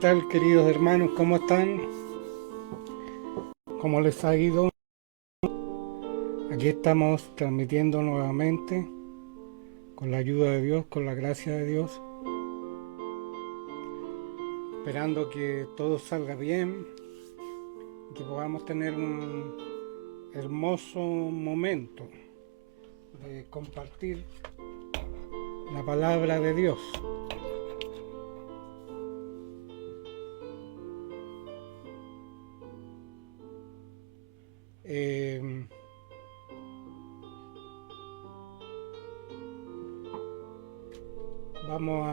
tal, queridos hermanos? ¿Cómo están? ¿Cómo les ha ido? Aquí estamos transmitiendo nuevamente con la ayuda de Dios, con la gracia de Dios, esperando que todo salga bien y que podamos tener un hermoso momento de compartir la palabra de Dios. Vamos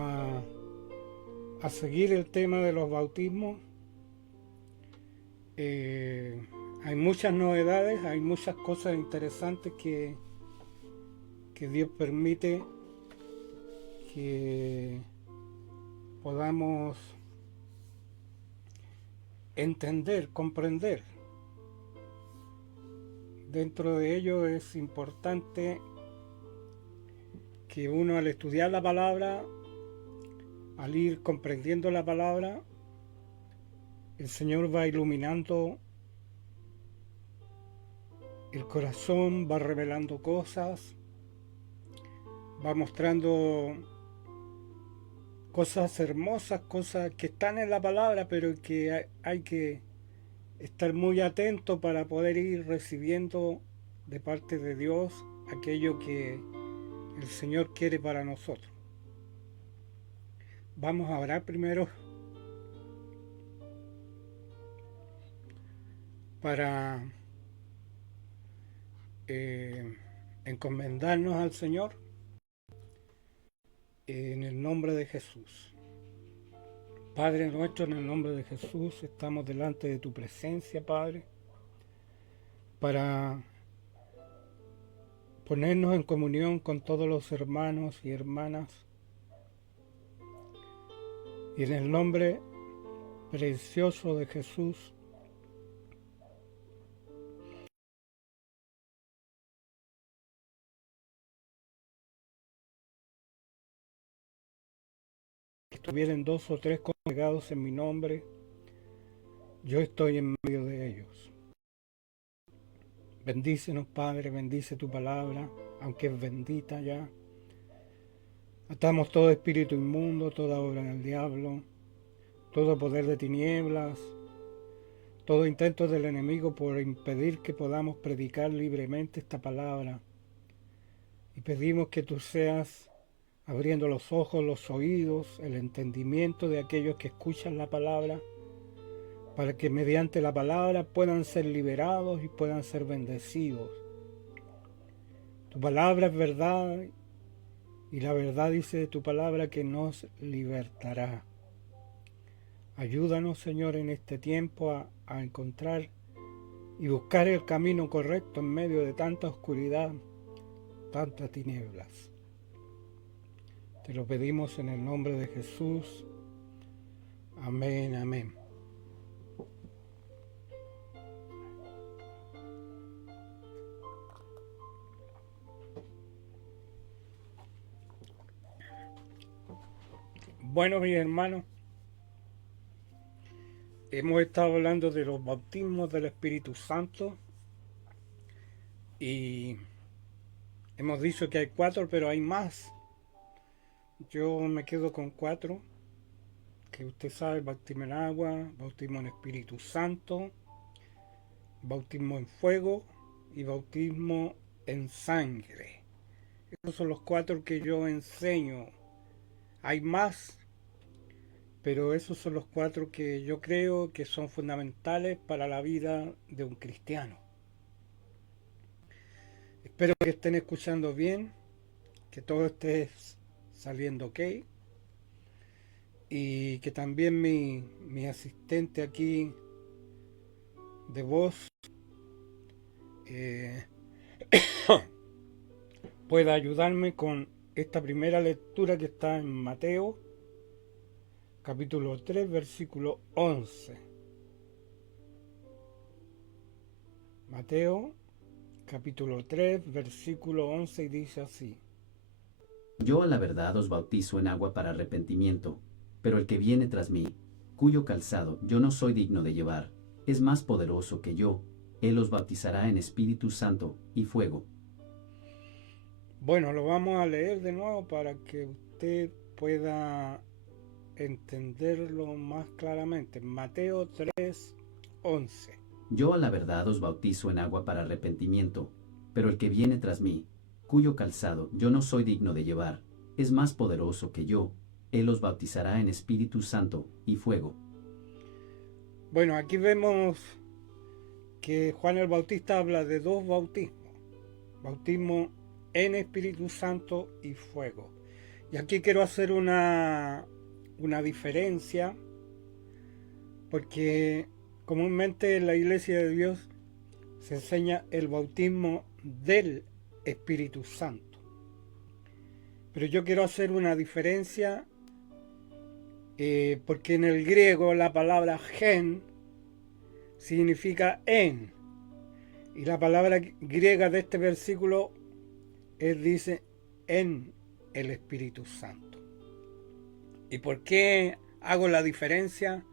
a seguir el tema de los bautismos. Hay muchas novedades, hay muchas cosas interesantes que Dios permite que podamos entender, comprender. Dentro de ello es importante que uno, al estudiar la palabra, al ir comprendiendo la palabra, el Señor va iluminando el corazón, va revelando cosas, va mostrando cosas hermosas, cosas que están en la palabra, pero que hay que estar muy atento para poder ir recibiendo de parte de Dios aquello que el Señor quiere para nosotros. Vamos a orar primero para encomendarnos al Señor en el nombre de Jesús. Padre nuestro, en el nombre de Jesús, estamos delante de tu presencia, Padre, para ponernos en comunión con todos los hermanos y hermanas, y en el nombre precioso de Jesús, si estuvieren 2 o 3 congregados en mi nombre, yo estoy en medio de ellos. Bendícenos, Padre, bendice tu palabra, aunque es bendita ya. Atamos todo espíritu inmundo, toda obra del diablo, todo poder de tinieblas, todo intento del enemigo por impedir que podamos predicar libremente esta palabra. Y pedimos que tú seas abriendo los ojos, los oídos, el entendimiento de aquellos que escuchan la palabra, para que mediante la palabra puedan ser liberados y puedan ser bendecidos. Tu palabra es verdad, y la verdad dice de tu palabra que nos libertará. Ayúdanos, Señor, en este tiempo a encontrar y buscar el camino correcto en medio de tanta oscuridad, tantas tinieblas. Te lo pedimos en el nombre de Jesús. Amén, amén. Bueno, mis hermanos, hemos estado hablando de los bautismos del Espíritu Santo y hemos dicho que hay 4, pero hay más. Yo me quedo con 4, que usted sabe: bautismo en agua, bautismo en Espíritu Santo, bautismo en fuego y bautismo en sangre. Esos son los 4 que yo enseño. Hay más, pero esos son los 4 que yo creo que son fundamentales para la vida de un cristiano. Espero que estén escuchando bien, que todo esté saliendo ok, y que también mi asistente aquí de voz eh, pueda ayudarme con esta primera lectura que está en Mateo capítulo 3 versículo 11. Mateo capítulo 3 versículo 11, y dice así: Yo a la verdad os bautizo en agua para arrepentimiento, pero el que viene tras mí cuyo calzado yo no soy digno de llevar, es más poderoso que yo. Él los bautizará en Espíritu Santo y fuego. Bueno, lo vamos a leer de nuevo para que usted pueda entenderlo más claramente. Mateo 3:11. Yo a la verdad os bautizo en agua para arrepentimiento, pero el que viene tras mí, cuyo calzado yo no soy digno de llevar, es más poderoso que yo. Él os bautizará en Espíritu Santo y fuego. Bueno, aquí vemos que Juan el Bautista habla de dos bautismos. Bautismo en Espíritu Santo y fuego. Y aquí quiero hacer una diferencia, porque comúnmente en la Iglesia de Dios se enseña el bautismo del Espíritu Santo. Pero yo quiero hacer una diferencia porque en el griego la palabra gen significa en. Y la palabra griega de este versículo dice en el Espíritu Santo. ¿Y por qué hago la diferencia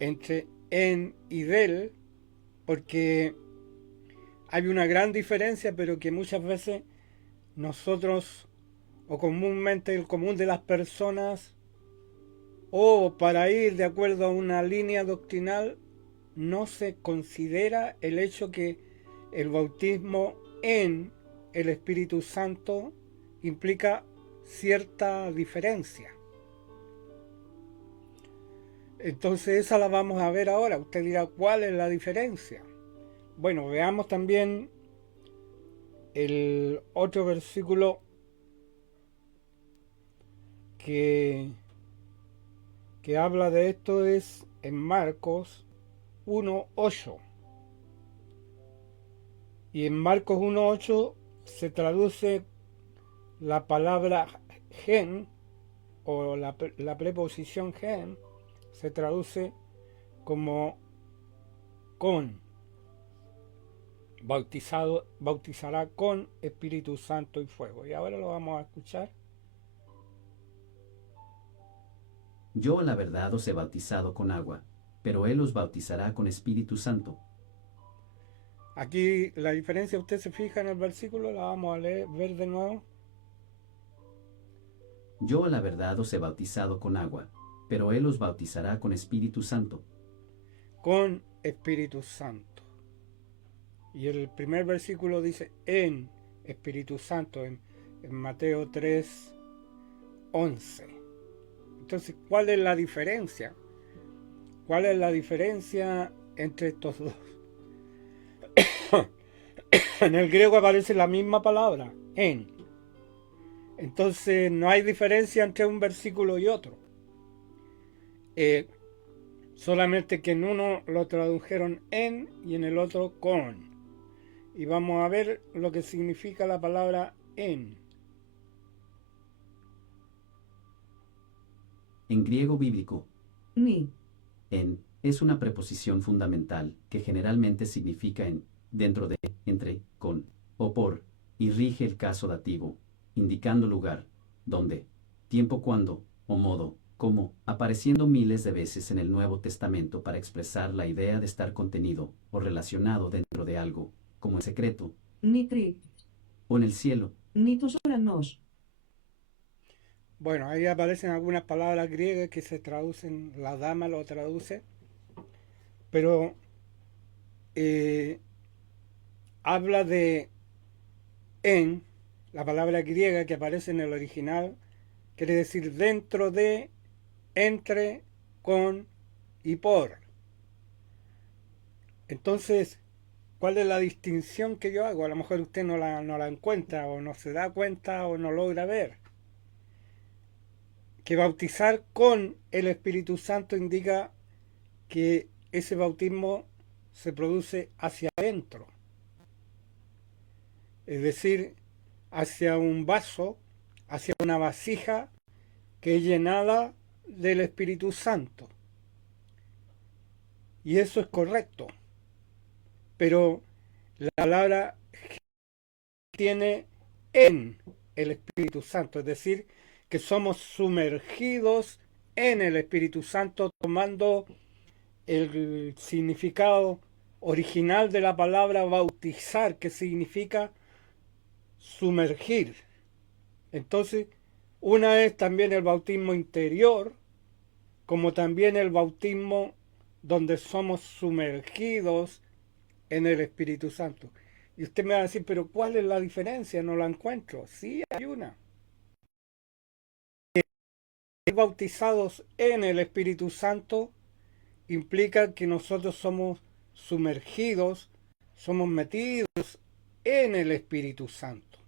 entre en y del? Porque hay una gran diferencia, pero que muchas veces nosotros, o comúnmente el común de las personas, o para ir de acuerdo a una línea doctrinal, no se considera el hecho que el bautismo en el Espíritu Santo implica cierta diferencia. Entonces esa la vamos a ver ahora. Usted dirá, ¿cuál es la diferencia? Bueno, veamos también el otro versículo que habla de esto, es en Marcos 1:8. Y en Marcos 1:8 se traduce la palabra gen, o la preposición gen, se traduce como con. Bautizará con Espíritu Santo y fuego. Y ahora lo vamos a escuchar. Yo a la verdad os he bautizado con agua, pero Él os bautizará con Espíritu Santo. Aquí la diferencia, usted se fija en el versículo, la vamos a ver de nuevo. Yo a la verdad os he bautizado con agua, pero Él os bautizará con Espíritu Santo. Con Espíritu Santo. Y el primer versículo dice en Espíritu Santo, en Mateo 3:11. Entonces, ¿cuál es la diferencia? ¿Cuál es la diferencia entre estos dos? En el griego aparece la misma palabra, en. Entonces, no hay diferencia entre un versículo y otro. Solamente que en uno lo tradujeron en y en el otro con. Y vamos a ver lo que significa la palabra en. En griego bíblico, Ni. en es una preposición fundamental que generalmente significa en, dentro de, entre, con o por, y rige el caso dativo, indicando lugar, donde, tiempo cuando, o modo, como, apareciendo miles de veces en el Nuevo Testamento para expresar la idea de estar contenido o relacionado dentro de algo, como en secreto, Νητρί. o en el cielo. Νήτος ουρανός. Bueno, ahí aparecen algunas palabras griegas que se traducen, la dama lo traduce, pero habla de en, la palabra griega que aparece en el original, quiere decir dentro de, entre, con y por. Entonces, ¿cuál es la distinción que yo hago? A lo mejor usted no la encuentra, o no se da cuenta, o no logra ver. Que bautizar con el Espíritu Santo indica que ese bautismo se produce hacia adentro, es decir, hacia un vaso, hacia una vasija que es llenada del Espíritu Santo. Y eso es correcto, pero la palabra tiene en el Espíritu Santo, es decir, que somos sumergidos en el Espíritu Santo, tomando el significado original de la palabra bautizar, que significa sumergir. Entonces, una es también el bautismo interior, como también el bautismo donde somos sumergidos en el Espíritu Santo. Y usted me va a decir, pero ¿cuál es la diferencia? No la encuentro. Sí, hay una. Ser bautizados en el Espíritu Santo implica que nosotros somos sumergidos, somos metidos en el Espíritu Santo,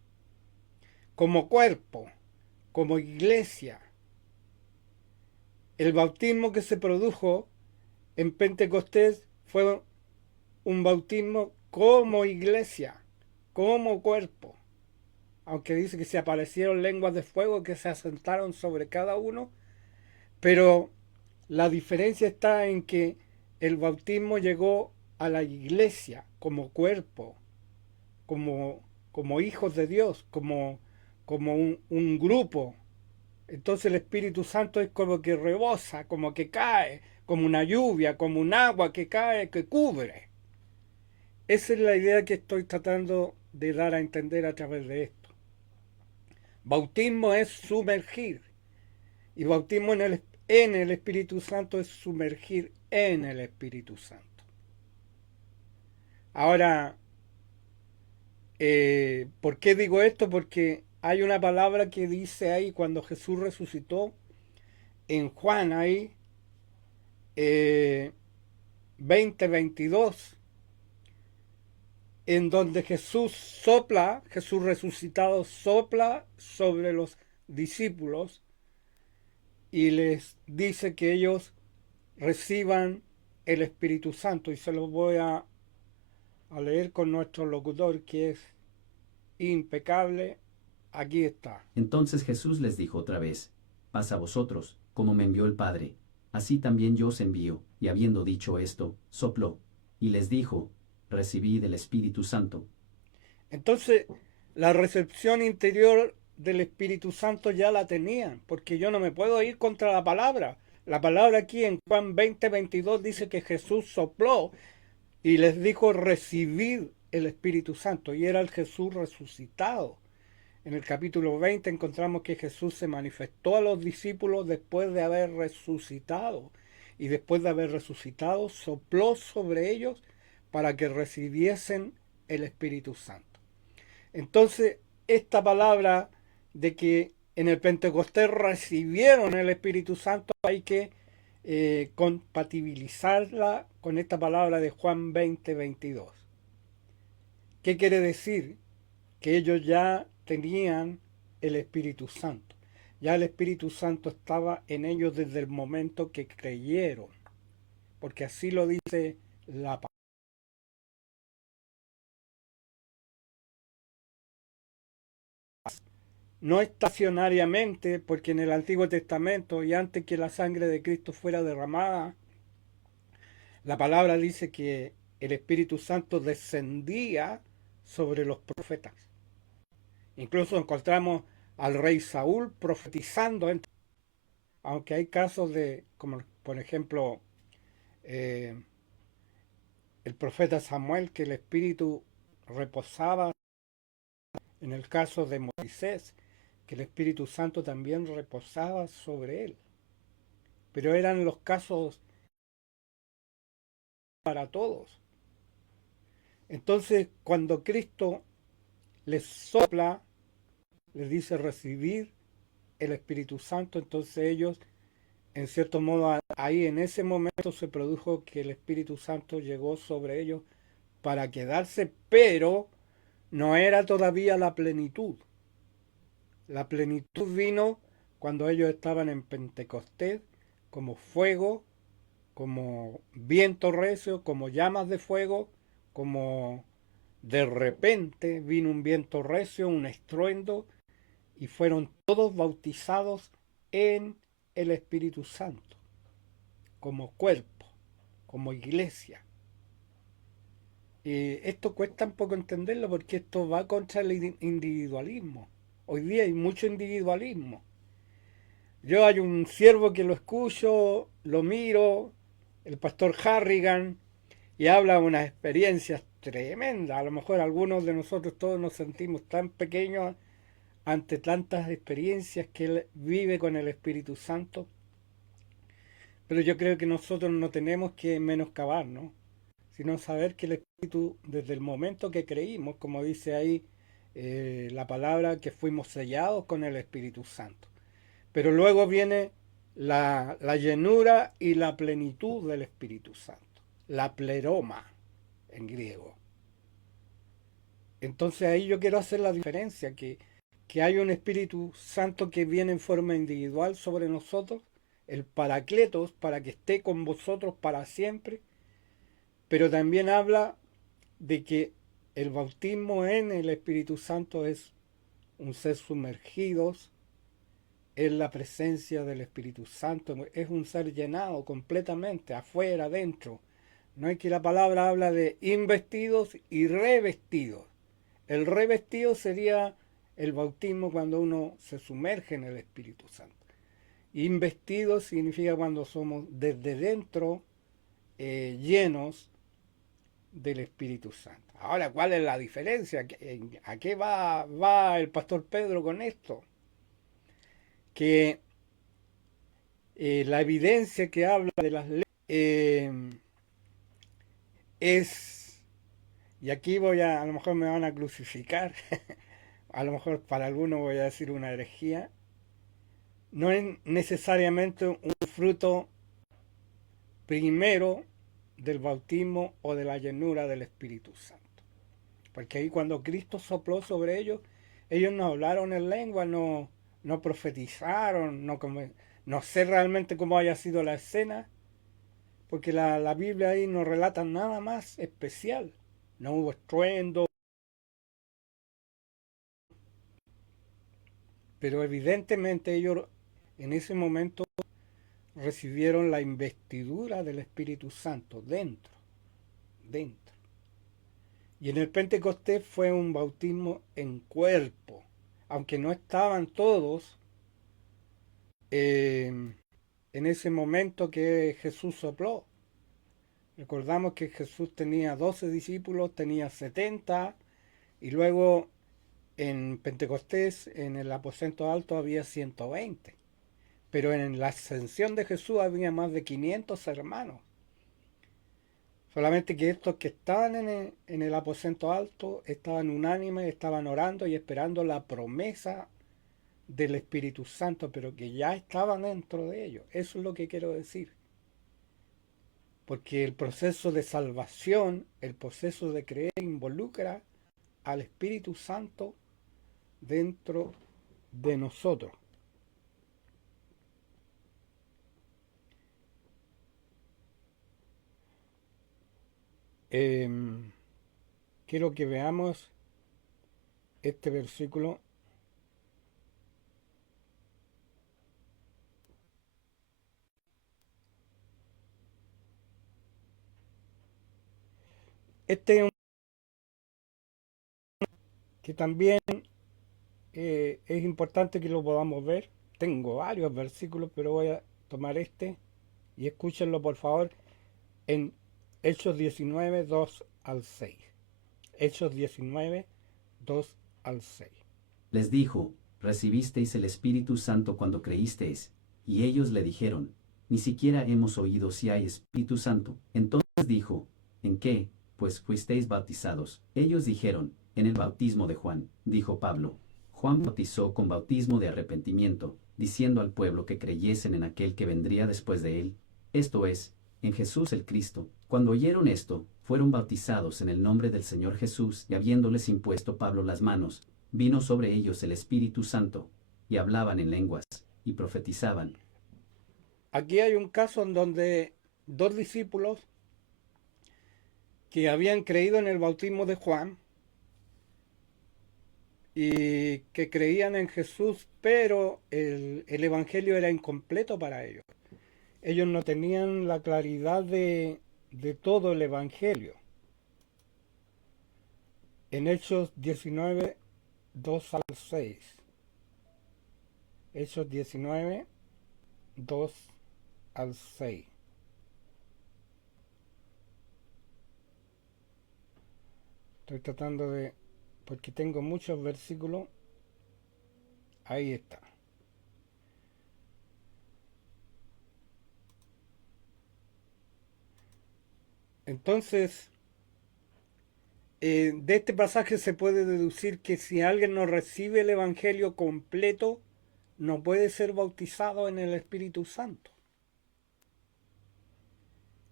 como cuerpo, como iglesia. El bautismo que se produjo en Pentecostés fue un bautismo como iglesia, como cuerpo. Aunque dice que se aparecieron lenguas de fuego que se asentaron sobre cada uno, pero la diferencia está en que el bautismo llegó a la iglesia como cuerpo, como hijos de Dios, como un grupo. Entonces el Espíritu Santo es como que rebosa, como que cae, como una lluvia, como un agua que cae, que cubre. Esa es la idea que estoy tratando de dar a entender a través de esto. Bautismo es sumergir y bautismo en el Espíritu Santo es sumergir en el Espíritu Santo. Ahora, ¿por qué digo esto? Porque hay una palabra que dice ahí cuando Jesús resucitó, en Juan ahí, 20:22, en donde Jesús resucitado sopla sobre los discípulos y les dice que ellos reciban el Espíritu Santo. Y se los voy a leer con nuestro locutor, que es impecable. Aquí está. Entonces Jesús les dijo otra vez, paz a vosotros, como me envió el Padre, así también yo os envío. Y habiendo dicho esto, sopló, y les dijo, recibid el Espíritu Santo. Entonces, la recepción interior del Espíritu Santo ya la tenían, porque yo no me puedo ir contra la palabra. La palabra aquí en Juan 20:22 dice que Jesús sopló y les dijo recibid el Espíritu Santo, y era el Jesús resucitado. En el capítulo 20 encontramos que Jesús se manifestó a los discípulos después de haber resucitado, y después de haber resucitado sopló sobre ellos para que recibiesen el Espíritu Santo. Entonces, esta palabra de que en el Pentecostés recibieron el Espíritu Santo hay que compatibilizarla con esta palabra de Juan 20:22. ¿Qué quiere decir? Que ellos ya tenían el Espíritu Santo. Ya el Espíritu Santo estaba en ellos desde el momento que creyeron, porque así lo dice la palabra. No estacionariamente, porque en el Antiguo Testamento y antes que la sangre de Cristo fuera derramada, la palabra dice que el Espíritu Santo descendía sobre los profetas. Incluso encontramos al rey Saúl profetizando, aunque hay casos de, como por ejemplo, eh, el profeta Samuel, que el Espíritu reposaba. En el caso de Moisés, que el Espíritu Santo también reposaba sobre él. Pero eran los casos para todos. Entonces, cuando Cristo les sopla, les dice recibir el Espíritu Santo, entonces ellos, en cierto modo, ahí en ese momento se produjo que el Espíritu Santo llegó sobre ellos para quedarse, pero no era todavía la plenitud. La plenitud vino cuando ellos estaban en Pentecostés, como fuego, como viento recio, como llamas de fuego, como de repente vino un viento recio, un estruendo, y fueron todos bautizados en el Espíritu Santo, como cuerpo, como iglesia. Esto cuesta un poco entenderlo porque esto va contra el individualismo. Hoy día hay mucho individualismo. Yo hay un siervo que lo escucho, lo miro, el pastor Harrigan, y habla de unas experiencias tremendas. A lo mejor algunos de nosotros todos nos sentimos tan pequeños ante tantas experiencias que él vive con el Espíritu Santo, pero yo creo que nosotros no tenemos que menoscabar, ¿no? Sino saber que el Espíritu, desde el momento que creímos, como dice ahí la palabra, que fuimos sellados con el Espíritu Santo. Pero luego viene la llenura y la plenitud del Espíritu Santo, la pleroma en griego. Entonces ahí yo quiero hacer la diferencia, que hay un Espíritu Santo que viene en forma individual sobre nosotros, el Paracletos, para que esté con vosotros para siempre, pero también habla de que el bautismo en el Espíritu Santo es un ser sumergidos en la presencia del Espíritu Santo, es un ser llenado completamente, afuera, adentro. No hay que la palabra habla de investidos y revestidos. El revestido sería el bautismo cuando uno se sumerge en el Espíritu Santo. Investido significa cuando somos desde dentro llenos del Espíritu Santo. Ahora, ¿cuál es la diferencia? ¿A qué va el pastor Pedro con esto? Que la evidencia que habla de las leyes es, y aquí a lo mejor me van a crucificar, a lo mejor para algunos voy a decir una herejía, no es necesariamente un fruto primero del bautismo o de la llenura del Espíritu Santo. Porque ahí cuando Cristo sopló sobre ellos, ellos no hablaron en lengua, no profetizaron, no sé realmente cómo haya sido la escena, porque la Biblia ahí no relata nada más especial. No hubo estruendo, pero evidentemente ellos en ese momento recibieron la investidura del Espíritu Santo dentro. Y en el Pentecostés fue un bautismo en cuerpo, aunque no estaban todos en ese momento que Jesús sopló. Recordamos que Jesús tenía 12 discípulos, tenía 70, y luego en Pentecostés, en el aposento alto, había 120. Pero en la ascensión de Jesús había más de 500 hermanos. Solamente que estos que estaban en el aposento alto estaban unánimes, estaban orando y esperando la promesa del Espíritu Santo, pero que ya estaban dentro de ellos. Eso es lo que quiero decir. Porque el proceso de salvación, el proceso de creer, involucra al Espíritu Santo dentro de nosotros. Quiero que veamos este versículo. Este es un que también es importante que lo podamos ver. Tengo varios versículos, pero voy a tomar este y escúchenlo por favor en Hechos 19, 2 al 6. Hechos 19, 2 al 6. Les dijo, recibisteis el Espíritu Santo cuando creísteis, y ellos le dijeron, ni siquiera hemos oído si hay Espíritu Santo. Entonces dijo, ¿en qué, pues fuisteis bautizados? Ellos dijeron, en el bautismo de Juan. Dijo Pablo, Juan bautizó con bautismo de arrepentimiento, diciendo al pueblo que creyesen en aquel que vendría después de él, esto es, en Jesús el Cristo. Cuando oyeron esto, fueron bautizados en el nombre del Señor Jesús, y habiéndoles impuesto Pablo las manos, vino sobre ellos el Espíritu Santo, y hablaban en lenguas, y profetizaban. Aquí hay un caso en donde dos discípulos que habían creído en el bautismo de Juan y que creían en Jesús, pero el Evangelio era incompleto para ellos. Ellos no tenían la claridad de todo el Evangelio. En Hechos 19, 2 al 6. Hechos 19, 2 al 6. Estoy tratando de, porque tengo muchos versículos. Ahí está. Entonces, de este pasaje se puede deducir que si alguien no recibe el Evangelio completo, no puede ser bautizado en el Espíritu Santo.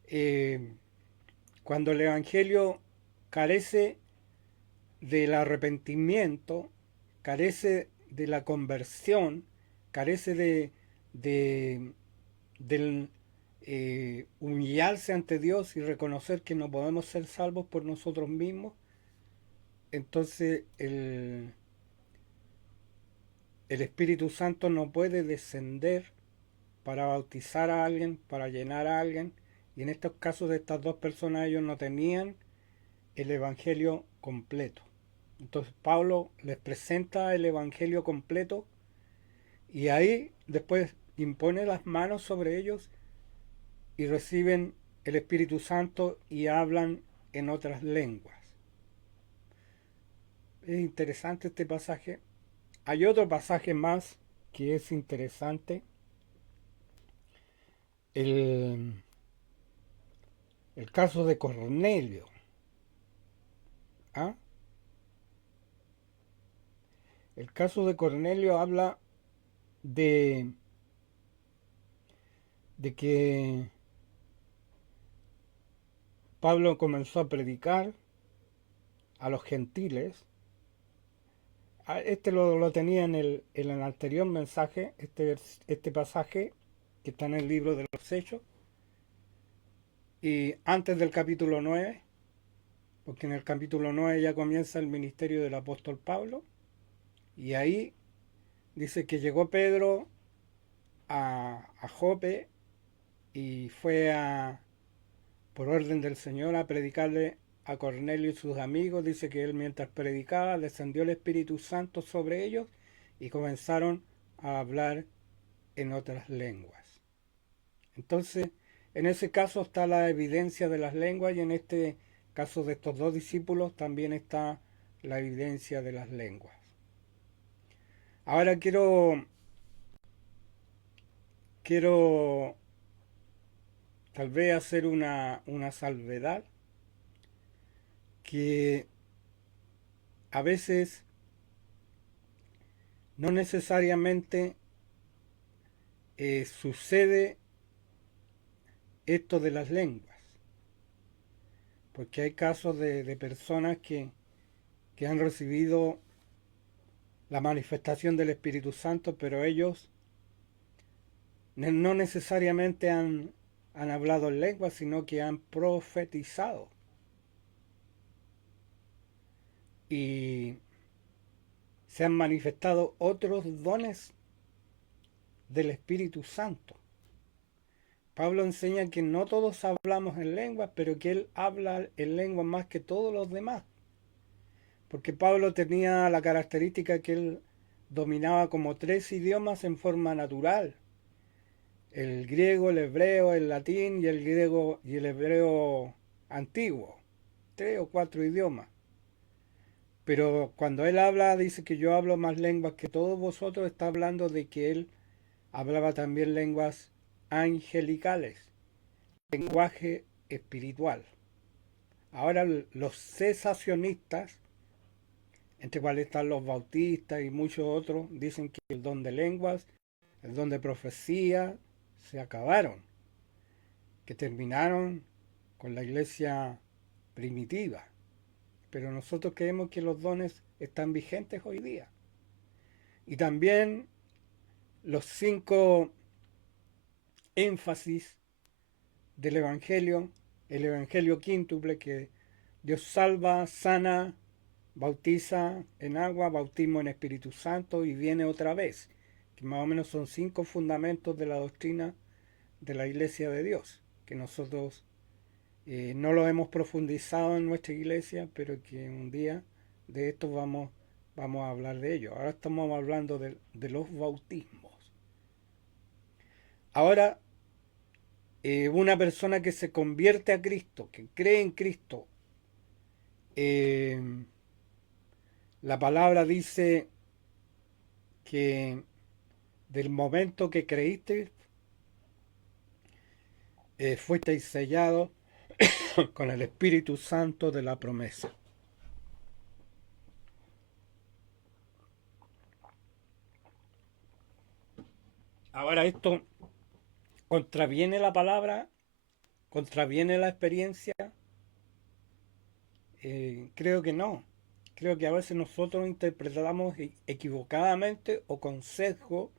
Eh, Cuando el Evangelio carece del arrepentimiento, carece de la conversión, carece de del humillarse ante Dios y reconocer que no podemos ser salvos por nosotros mismos, entonces el Espíritu Santo no puede descender para bautizar a alguien, para llenar a alguien. Y en estos casos de estas dos personas, ellos no tenían el Evangelio completo. Entonces Pablo les presenta el Evangelio completo y ahí después impone las manos sobre ellos y reciben el Espíritu Santo y hablan en otras lenguas. Es interesante este pasaje. Hay otro pasaje más que es interesante. El, el caso de Cornelio. ¿Ah? El caso de Cornelio habla de, de que Pablo comenzó a predicar a los gentiles. Este lo tenía en el anterior mensaje, este pasaje que está en el libro de los Hechos, y antes del capítulo 9, porque en el capítulo 9 ya comienza el ministerio del apóstol Pablo, y ahí dice que llegó Pedro a Jope y fue por orden del Señor a predicarle a Cornelio y sus amigos. Dice que él mientras predicaba descendió el Espíritu Santo sobre ellos y comenzaron a hablar en otras lenguas. Entonces, en ese caso está la evidencia de las lenguas y en este caso de estos dos discípulos también está la evidencia de las lenguas. Ahora quiero tal vez hacer una salvedad que a veces no necesariamente sucede esto de las lenguas, porque hay casos de personas que han recibido la manifestación del Espíritu Santo, pero ellos no necesariamente han hablado en lenguas, sino que han profetizado. Y se han manifestado otros dones del Espíritu Santo. Pablo enseña que no todos hablamos en lenguas, pero que él habla en lenguas más que todos los demás. Porque Pablo tenía la característica que él dominaba como 3 idiomas en forma natural. El griego, el hebreo, el latín y el griego y el hebreo antiguo. 3 o 4 idiomas. Pero cuando él habla, dice que yo hablo más lenguas que todos vosotros, está hablando de que él hablaba también lenguas angelicales, lenguaje espiritual. Ahora los cesacionistas, entre cuales están los bautistas y muchos otros, dicen que el don de lenguas, el don de profecía, se acabaron, que terminaron con la iglesia primitiva. Pero nosotros creemos que los dones están vigentes hoy día. Y también los 5 énfasis del Evangelio, el Evangelio quíntuple, que Dios salva, sana, bautiza en agua, bautismo en Espíritu Santo y viene otra vez, que más o menos son 5 fundamentos de la doctrina de la Iglesia de Dios, que nosotros no lo hemos profundizado en nuestra iglesia, pero que un día de esto vamos a hablar de ello. Ahora estamos hablando de los bautismos. Ahora, una persona que se convierte a Cristo, que cree en Cristo, eh, la palabra dice que del momento que creíste, fuisteis sellados con el Espíritu Santo de la promesa. Ahora esto contraviene la palabra, contraviene la experiencia. Creo que no. Creo que a veces nosotros interpretamos equivocadamente o con sesgo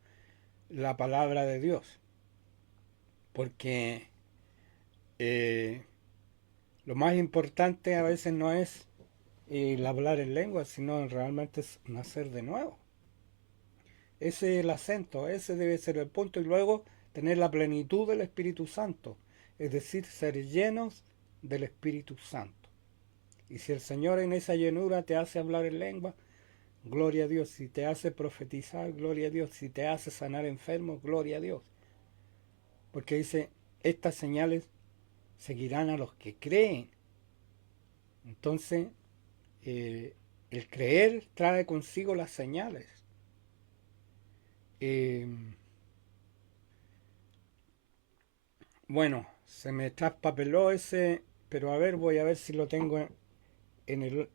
la palabra de Dios. Porque eh, lo más importante a veces no es el hablar en lengua, sino realmente es nacer de nuevo. Ese es el acento, ese debe ser el punto. Y luego tener la plenitud del Espíritu Santo. Es decir, ser llenos del Espíritu Santo. Y si el Señor en esa llenura te hace hablar en lengua, gloria a Dios. Si te hace profetizar, gloria a Dios. Si te hace sanar enfermos, gloria a Dios. Porque dice, estas señales seguirán a los que creen. Entonces, el creer trae consigo las señales. Bueno, se me traspapeló ese, pero a ver, voy a ver si lo tengo en el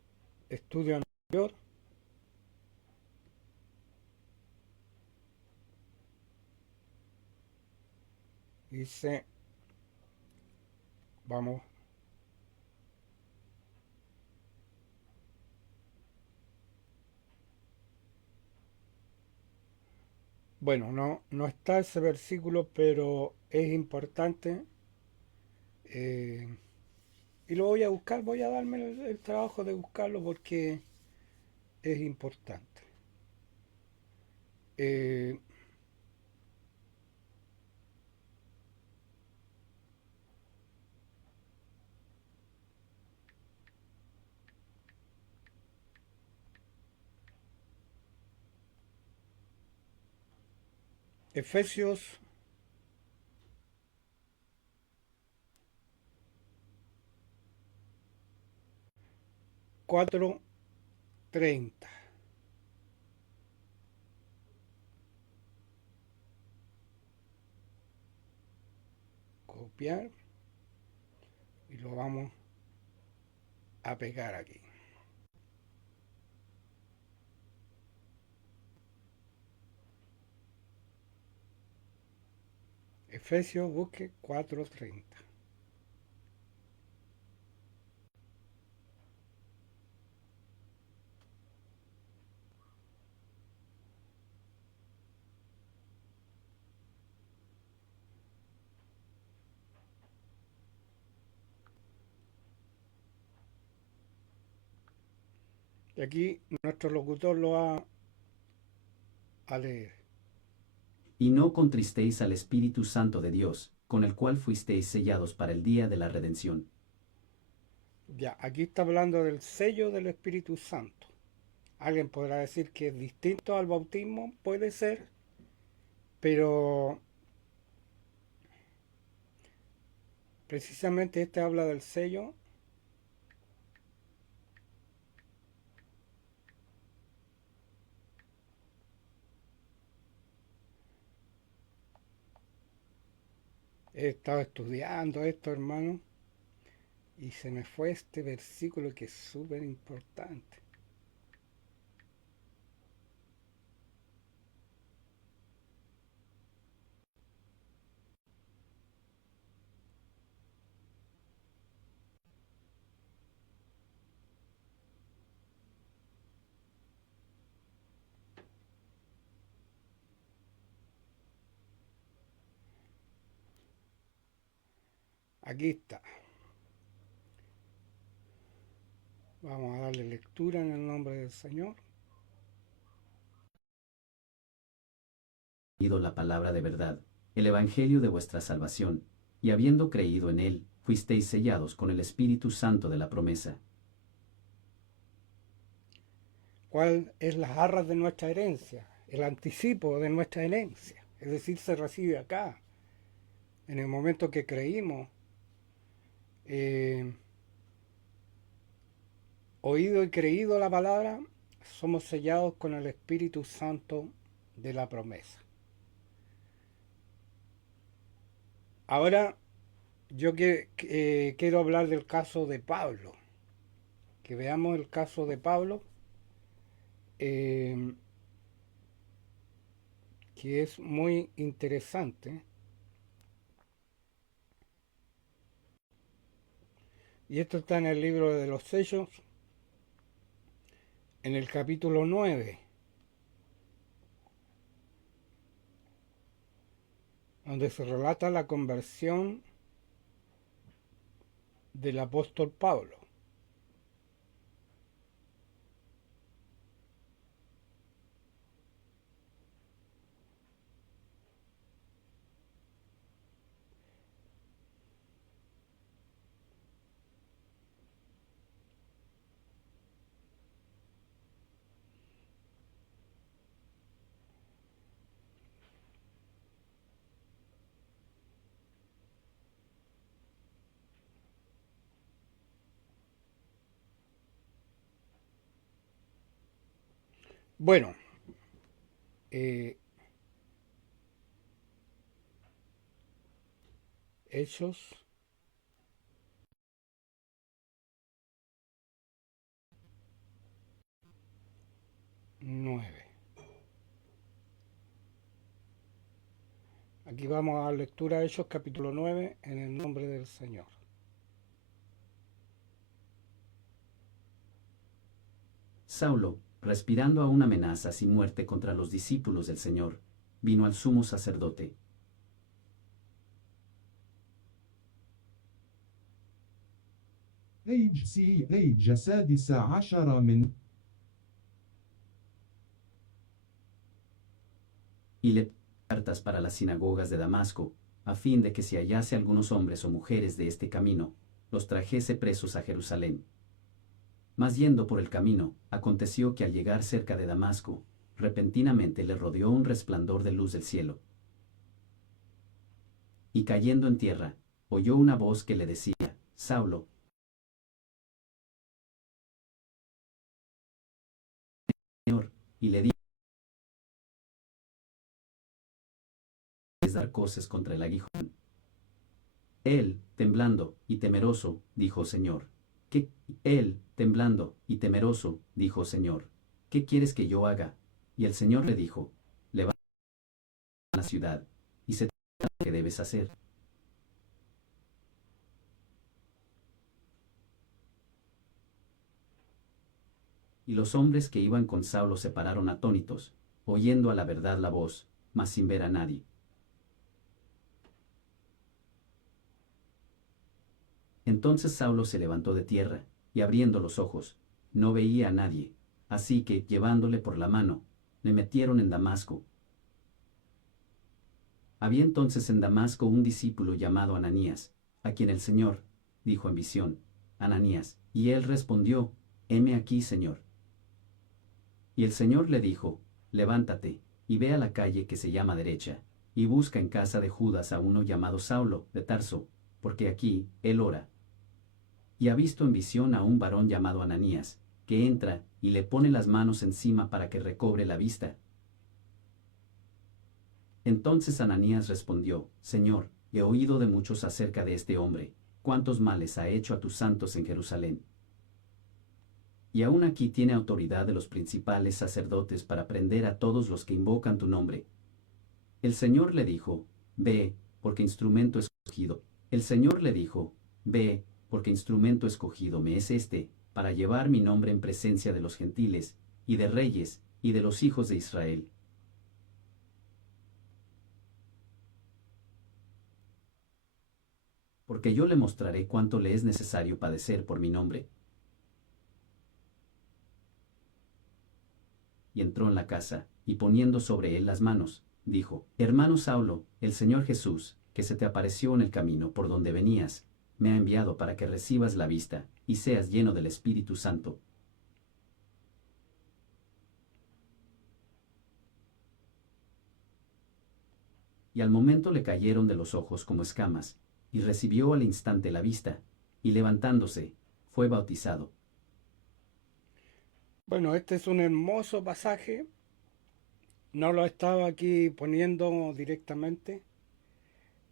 estudio anterior. Dice, vamos. Bueno, no está ese versículo, pero es importante. eh, y lo voy a buscar, voy a darme el trabajo de buscarlo porque es importante. Eh, Efesios 4:30. Copiar y lo vamos a pegar aquí. Efesios, busque 4:30. Y aquí nuestro locutor lo va a leer. Y no contristéis al Espíritu Santo de Dios, con el cual fuisteis sellados para el día de la redención. Ya, aquí está hablando del sello del Espíritu Santo. Alguien podrá decir que es distinto al bautismo, puede ser, pero precisamente este habla del sello. He estado estudiando esto, hermano, y se me fue este versículo que es súper importante. Aquí está. Vamos a darle lectura en el nombre del Señor. Oído la palabra de verdad, el evangelio de vuestra salvación, y habiendo creído en él, fuisteis sellados con el Espíritu Santo de la promesa. ¿Cuál es las arras de nuestra herencia? El anticipo de nuestra herencia. Es decir, se recibe acá. en el momento que creímos, eh, oído y creído la palabra, somos sellados con el Espíritu Santo de la promesa. Ahora yo quiero hablar del caso de Pablo, que veamos el caso de Pablo, eh, que es muy interesante. Y esto está en el libro de los Sellos, en el capítulo 9, donde se relata la conversión del apóstol Pablo. Bueno, eh, Hechos 9. Aquí vamos a la lectura de Hechos capítulo 9 en el nombre del Señor. Saulo, respirando aún amenazas y muerte contra los discípulos del Señor, vino al sumo sacerdote. Page 16 من Y le cartas para las sinagogas de Damasco, a fin de que si hallase algunos hombres o mujeres de este camino, los trajese presos a Jerusalén. Mas yendo por el camino, aconteció que al llegar cerca de Damasco, repentinamente le rodeó un resplandor de luz del cielo. Y cayendo en tierra, oyó una voz que le decía, Saulo, Señor, y le dijo, dar cosas contra el aguijón. Él, temblando y temeroso, dijo, Señor, ¿qué? Él, temblando y temeroso, dijo, Señor, ¿qué quieres que yo haga? Y el Señor le dijo, levanta a la ciudad, y se te dirá lo que debes hacer. Y los hombres que iban con Saulo se pararon atónitos, oyendo a la verdad la voz, mas sin ver a nadie. Entonces Saulo se levantó de tierra, y abriendo los ojos, no veía a nadie, así que, llevándole por la mano, le metieron en Damasco. Había entonces en Damasco un discípulo llamado Ananías, a quien el Señor dijo en visión, Ananías, y él respondió, heme aquí, Señor. Y el Señor le dijo, levántate, y ve a la calle que se llama Derecha, y busca en casa de Judas a uno llamado Saulo, de Tarso, porque aquí él ora. Y ha visto en visión a un varón llamado Ananías, que entra y le pone las manos encima para que recobre la vista. Entonces Ananías respondió, Señor, he oído de muchos acerca de este hombre, cuántos males ha hecho a tus santos en Jerusalén. Y aún aquí tiene autoridad de los principales sacerdotes para prender a todos los que invocan tu nombre. El Señor le dijo, ve, porque instrumento escogido. El Señor le dijo, ve, porque instrumento escogido me es este, para llevar mi nombre en presencia de los gentiles, y de reyes, y de los hijos de Israel. Porque yo le mostraré cuánto le es necesario padecer por mi nombre. Y entró en la casa, y poniendo sobre él las manos, dijo, Hermano Saulo, el Señor Jesús, que se te apareció en el camino por donde venías, me ha enviado para que recibas la vista, y seas lleno del Espíritu Santo. y al momento le cayeron de los ojos como escamas, y recibió al instante la vista, y levantándose, fue bautizado. Bueno, este es un hermoso pasaje. No lo estaba aquí poniendo directamente.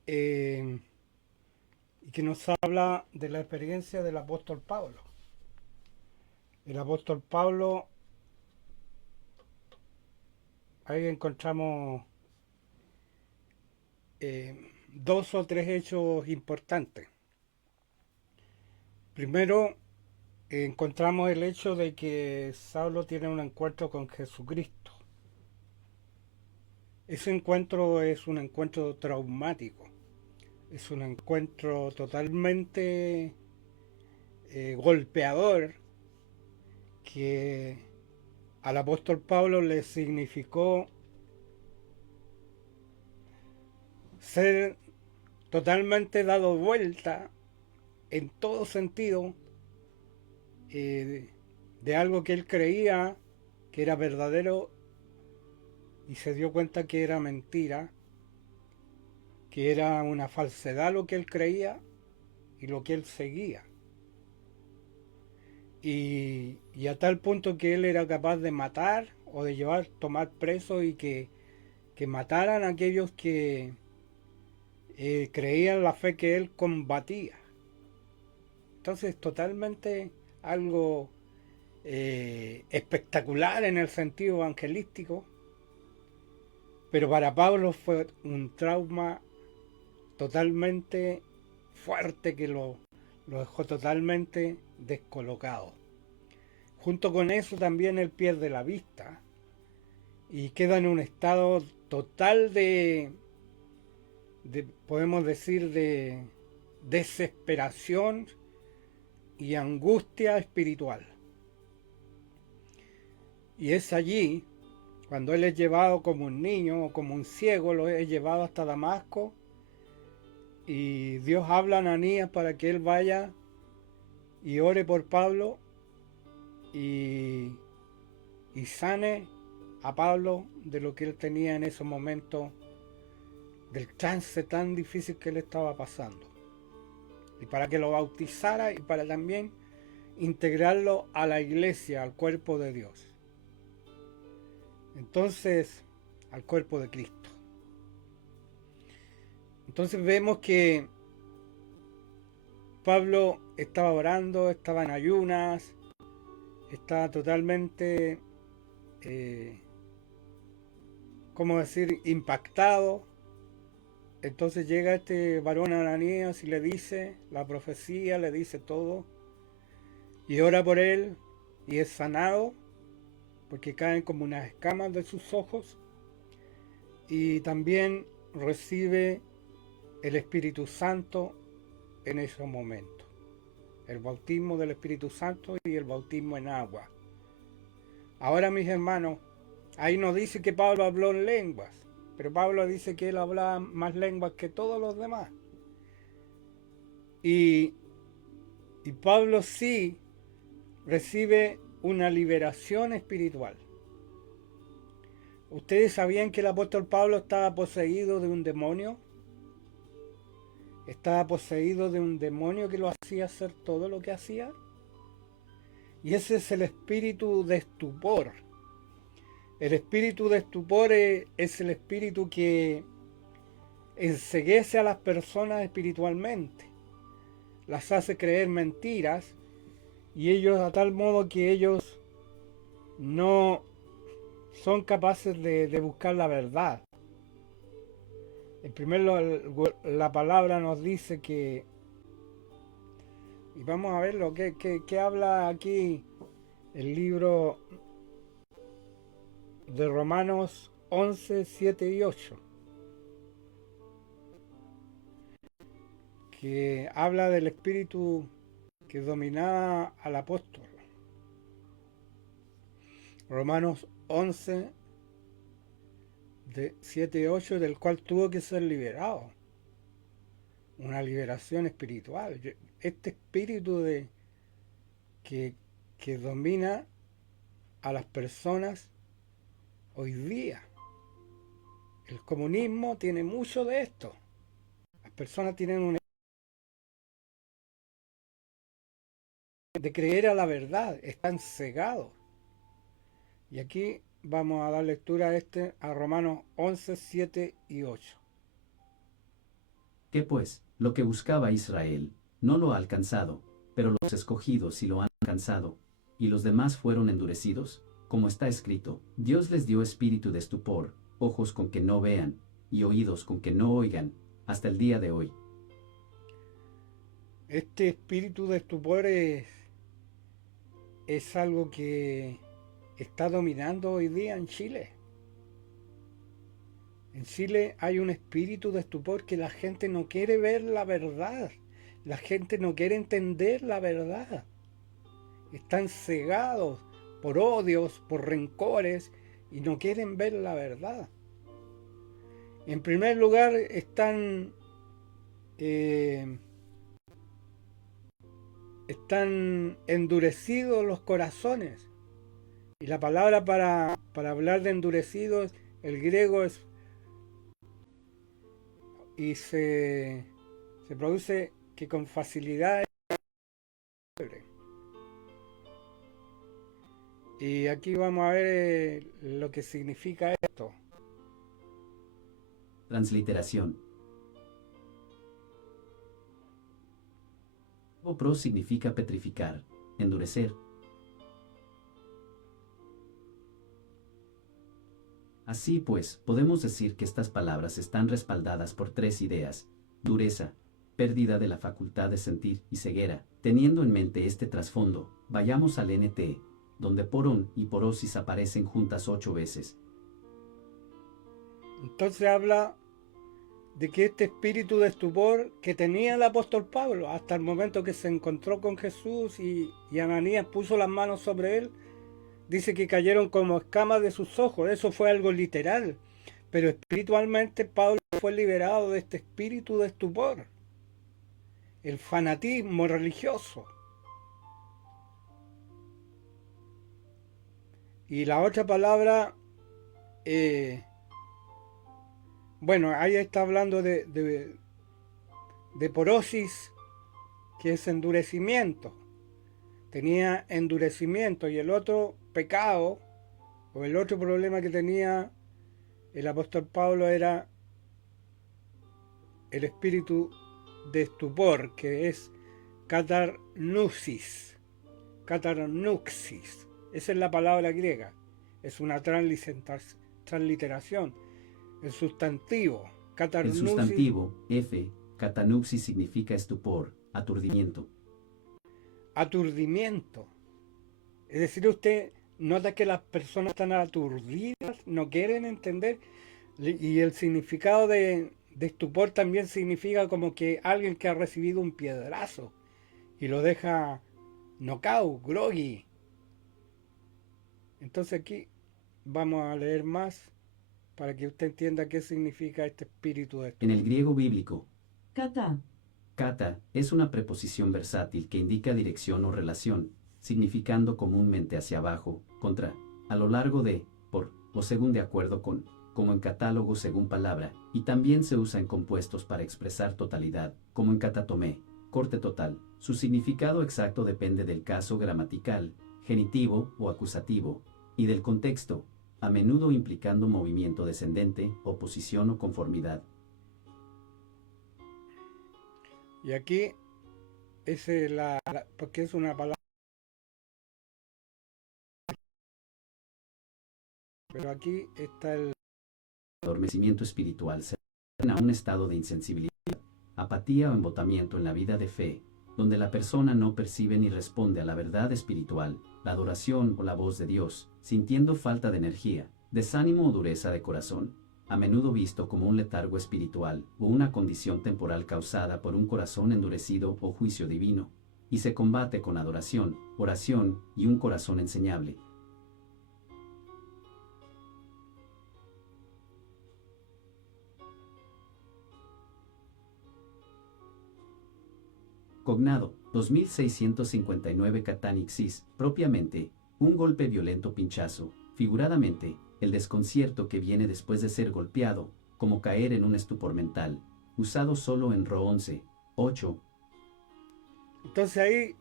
Y que nos habla de la experiencia del apóstol Pablo. El apóstol Pablo, ahí encontramos dos o tres hechos importantes. Primero, encontramos el hecho de que Saulo tiene un encuentro con Jesucristo. Ese encuentro es un encuentro traumático. Es un encuentro totalmente golpeador que al apóstol Pablo le significó ser totalmente dado vuelta en todo sentido de algo que él creía que era verdadero y se dio cuenta que era mentira, que era una falsedad lo que él creía y lo que él seguía. Y a tal punto que él era capaz de matar o de tomar presos y que mataran a aquellos que creían la fe que él combatía. Entonces totalmente algo espectacular en el sentido evangelístico, pero para Pablo fue un trauma totalmente fuerte que lo dejó totalmente descolocado. Junto con eso también él pierde la vista y queda en un estado total de podemos decir, de desesperación y angustia espiritual. Y es allí, cuando él es llevado como un niño o como un ciego, lo es llevado hasta Damasco, y Dios habla a Ananías para que él vaya y ore por Pablo y sane a Pablo de lo que él tenía en esos momentos, del trance tan difícil que él estaba pasando, y para que lo bautizara y para también integrarlo a la iglesia, al cuerpo de Dios, entonces al cuerpo de Cristo. Entonces vemos que Pablo estaba orando, estaba en ayunas, estaba totalmente, ¿cómo decir?, impactado. Entonces llega este varón Ananías y le dice la profecía, le dice todo, y ora por él, y es sanado, porque caen como unas escamas de sus ojos, y también recibe el Espíritu Santo en ese momento, el bautismo del Espíritu Santo y el bautismo en agua. Ahora, mis hermanos, ahí no dice que Pablo habló en lenguas, pero Pablo dice que él hablaba más lenguas que todos los demás. Y Pablo sí recibe una liberación espiritual. ¿Ustedes sabían que el apóstol Pablo estaba poseído de un demonio? Estaba poseído de un demonio que lo hacía hacer todo lo que hacía. Y ese es el espíritu de estupor. El espíritu de estupor es el espíritu que enceguece a las personas espiritualmente, las hace creer mentiras, y ellos a tal modo que ellos no son capaces de buscar la verdad. En primer lugar, la palabra nos dice que, y vamos a ver lo que habla aquí el libro de Romanos 11, 7 y 8, que habla del espíritu que dominaba al apóstol. Romanos 11, de 7 y 8, del cual tuvo que ser liberado. Una liberación espiritual. Este espíritu que domina a las personas hoy día El comunismo tiene mucho de esto. Las personas tienen un de creer a la verdad, están cegados. Y aquí vamos a dar lectura a Romanos 11, 7 y 8. Que pues, lo que buscaba Israel, no lo ha alcanzado, pero los escogidos sí lo han alcanzado, y los demás fueron endurecidos, como está escrito, Dios les dio espíritu de estupor, ojos con que no vean, y oídos con que no oigan, hasta el día de hoy. Este espíritu de estupor es algo que está dominando hoy día en Chile. En Chile hay un espíritu de estupor que la gente no quiere ver la verdad. La gente no quiere entender la verdad. Están cegados por odios, por rencores y no quieren ver la verdad. En primer lugar están endurecidos los corazones. Y la palabra para hablar de endurecidos, el griego es y se produce que con facilidad. Y aquí vamos a ver lo que significa esto. Transliteración. Pro significa petrificar, endurecer. Así pues, podemos decir que estas palabras están respaldadas por tres ideas: dureza, pérdida de la facultad de sentir y ceguera. Teniendo en mente este trasfondo, vayamos al NT, donde porón y porosis aparecen juntas 8 veces. Entonces habla de que este espíritu de estupor que tenía el apóstol Pablo hasta el momento que se encontró con Jesús y Ananías puso las manos sobre él, dice que cayeron como escamas de sus ojos. Eso fue algo literal, pero espiritualmente Pablo fue liberado de este espíritu de estupor, el fanatismo religioso. Y la otra palabra, bueno, ahí está hablando de porosis, que es endurecimiento. Tenía endurecimiento. Y el otro pecado, o el otro problema que tenía el apóstol Pablo era el espíritu de estupor, que es catarnuxis. Catarnuxis. Esa es la palabra griega. Es una transliteración. El sustantivo, catarnuxis. El sustantivo, catanuxis significa estupor, aturdimiento. Aturdimiento. Es decir, usted nota que las personas están aturdidas, no quieren entender. Y el significado de estupor también significa como que alguien que ha recibido un piedrazo y lo deja knockout, groggy. Entonces aquí vamos a leer más para que usted entienda qué significa este espíritu de estupor. En el griego bíblico, Kata. kata es una preposición versátil que indica dirección o relación, significando comúnmente hacia abajo, contra, a lo largo de, por, o según de acuerdo con, como en catálogo según palabra, y también se usa en compuestos para expresar totalidad, como en catatomé, corte total. Su significado exacto depende del caso gramatical, genitivo o acusativo, y del contexto, a menudo implicando movimiento descendente, oposición o conformidad. Y aquí es porque es una palabra, pero aquí está el Adormecimiento espiritual se refiere a un estado de insensibilidad, apatía o embotamiento en la vida de fe, donde la persona no percibe ni responde a la verdad espiritual, la adoración o la voz de Dios, sintiendo falta de energía, desánimo o dureza de corazón, a menudo visto como un letargo espiritual o una condición temporal causada por un corazón endurecido o juicio divino, y se combate con adoración, oración y un corazón enseñable. Cognado, 2659 catanixis, propiamente, un golpe violento pinchazo, figuradamente, el desconcierto que viene después de ser golpeado, como caer en un estupor mental, usado solo en Ro 11, 8. Entonces ahí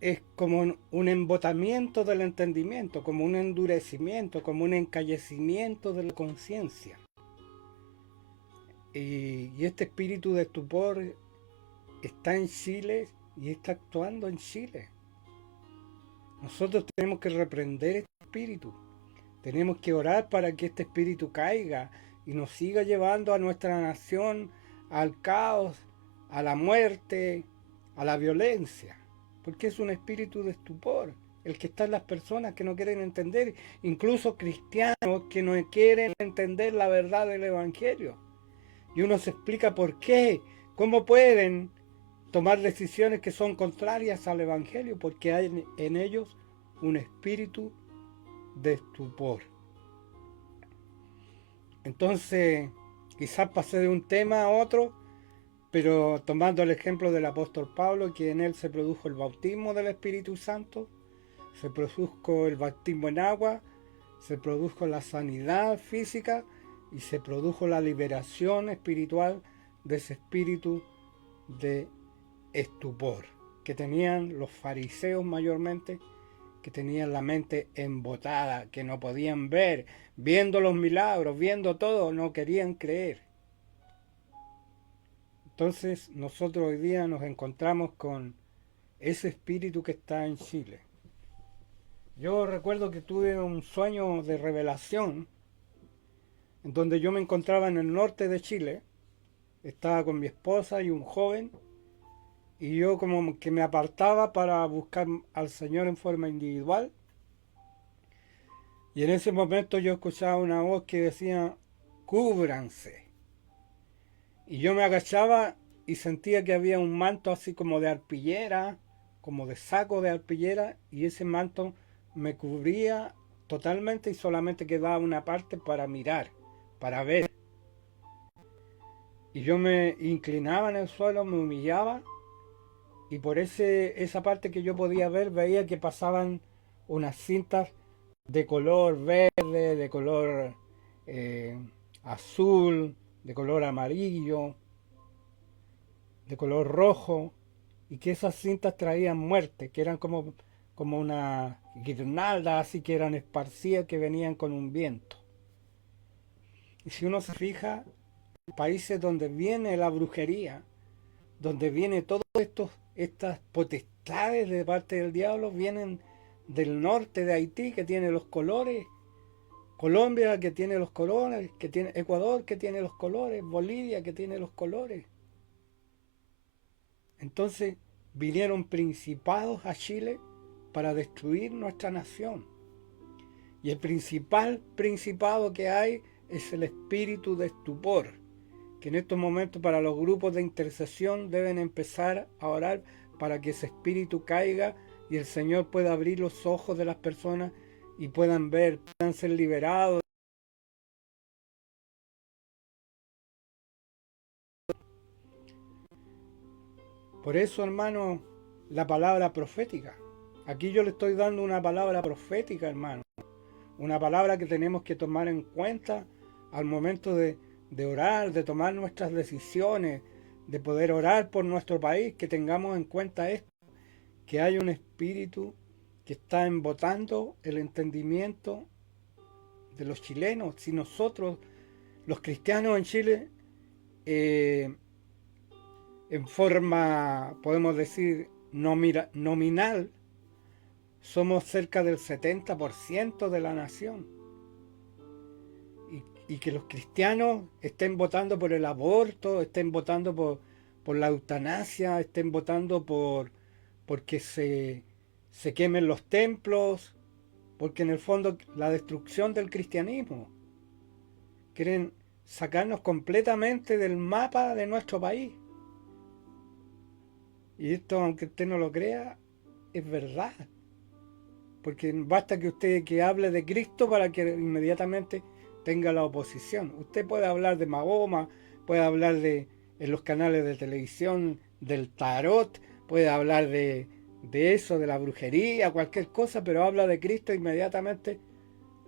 es como un embotamiento del entendimiento, como un endurecimiento, como un encallecimiento de la conciencia. Y este espíritu de estupor está en Chile y está actuando en Chile. Nosotros tenemos que reprender este espíritu. Tenemos que orar para que este espíritu caiga y nos siga llevando a nuestra nación al caos, a la muerte, a la violencia. Porque es un espíritu de estupor el que está en las personas que no quieren entender, incluso cristianos que no quieren entender la verdad del Evangelio. Y uno se explica por qué, cómo pueden tomar decisiones que son contrarias al Evangelio, porque hay en ellos un espíritu de estupor. Entonces, quizás pasé de un tema a otro, pero tomando el ejemplo del apóstol Pablo, que en él se produjo el bautismo del Espíritu Santo, se produjo el bautismo en agua, se produjo la sanidad física y se produjo la liberación espiritual de ese espíritu de estupor que tenían los fariseos mayormente, que tenían la mente embotada, que no podían ver, viendo los milagros, viendo todo, no querían creer. Entonces nosotros hoy día nos encontramos con ese espíritu que está en Chile. Yo recuerdo que tuve un sueño de revelación en donde yo me encontraba en el norte de Chile, estaba con mi esposa y un joven, y yo como que me apartaba para buscar al Señor en forma individual. Y en ese momento yo escuchaba una voz que decía, cúbranse. Y yo me agachaba y sentía que había un manto así como de arpillera, como de saco de arpillera, y ese manto me cubría totalmente y solamente quedaba una parte para mirar, para ver. Y yo me inclinaba en el suelo, me humillaba, y por esa parte que yo podía ver, veía que pasaban unas cintas de color verde, de color azul, de color amarillo, de color rojo, y que esas cintas traían muerte, que eran como una guirnalda, así que eran esparcidas, que venían con un viento. Y si uno se fija, países donde viene la brujería, donde viene todo estas potestades de parte del diablo, vienen del norte de Haití, que tiene los colores, Colombia, que tiene los colores, que tiene Ecuador, que tiene los colores, Bolivia, que tiene los colores. Entonces vinieron principados a Chile para destruir nuestra nación. Y el principal principado que hay es el espíritu de estupor, que en estos momentos para los grupos de intercesión deben empezar a orar para que ese espíritu caiga y el Señor pueda abrir los ojos de las personas y puedan ver, puedan ser liberados. Por eso, hermano, la palabra profética. Aquí yo le estoy dando una palabra profética, hermano. Una palabra que tenemos que tomar en cuenta al momento de orar, de tomar nuestras decisiones, de poder orar por nuestro país, que tengamos en cuenta esto, que hay un espíritu que está embotando el entendimiento de los chilenos. Si nosotros, los cristianos en Chile, en forma, podemos decir, nominal, somos cerca del 70% de la nación. Y que los cristianos estén votando por el aborto, estén votando por la eutanasia, estén votando porque se quemen los templos, porque en el fondo la destrucción del cristianismo. Quieren sacarnos completamente del mapa de nuestro país. Y esto, aunque usted no lo crea, es verdad. Porque basta que usted que hable de Cristo para que inmediatamente tenga la oposición. Usted puede hablar de Mahoma, puede hablar en los canales de televisión del tarot, puede hablar de eso, de la brujería, cualquier cosa, pero habla de Cristo, inmediatamente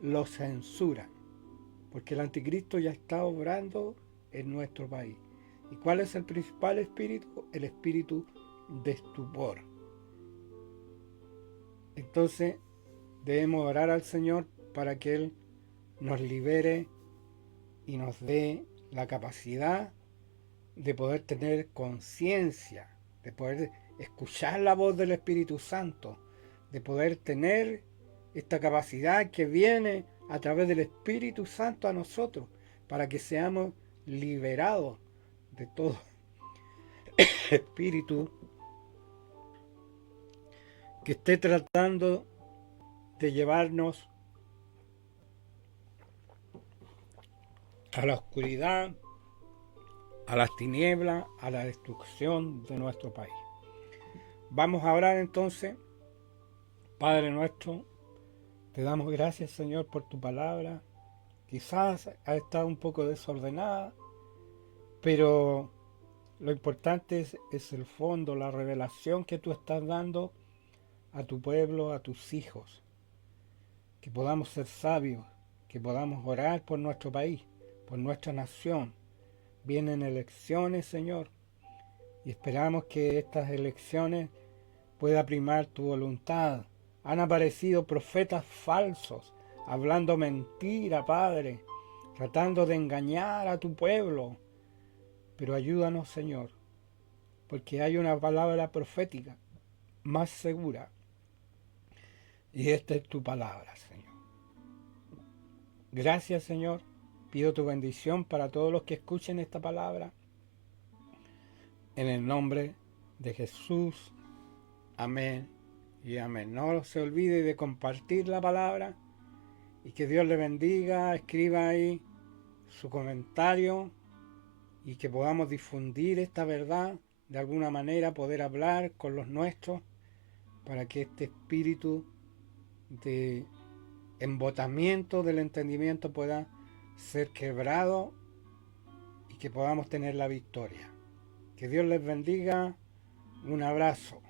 lo censuran, porque el anticristo ya está obrando en nuestro país. ¿Y cuál es el principal espíritu? El espíritu de estupor. Entonces debemos orar al Señor para que Él nos libere y nos dé la capacidad de poder tener conciencia, de poder escuchar la voz del Espíritu Santo, de poder tener esta capacidad que viene a través del Espíritu Santo a nosotros, para que seamos liberados de todo espíritu que esté tratando de llevarnos a la oscuridad, a las tinieblas, a la destrucción de nuestro país. Vamos a orar entonces. Padre nuestro, te damos gracias, Señor, por tu palabra. Quizás ha estado un poco desordenada, pero lo importante es el fondo, la revelación que tú estás dando a tu pueblo, a tus hijos. Que podamos ser sabios, que podamos orar por nuestro país, por nuestra nación. Vienen elecciones, Señor, y esperamos que estas elecciones pueda primar tu voluntad. Han aparecido profetas falsos, hablando mentira, Padre, tratando de engañar a tu pueblo. Pero ayúdanos, Señor, porque hay una palabra profética más segura, y esta es tu palabra, Señor. Gracias, Señor. Pido tu bendición para todos los que escuchen esta palabra. En el nombre de Jesús. Amén y amén. No se olvide de compartir la palabra y que Dios le bendiga. Escriba ahí su comentario y que podamos difundir esta verdad de alguna manera, poder hablar con los nuestros para que este espíritu de embotamiento del entendimiento pueda ser quebrado y que podamos tener la victoria. Que Dios les bendiga. Un abrazo.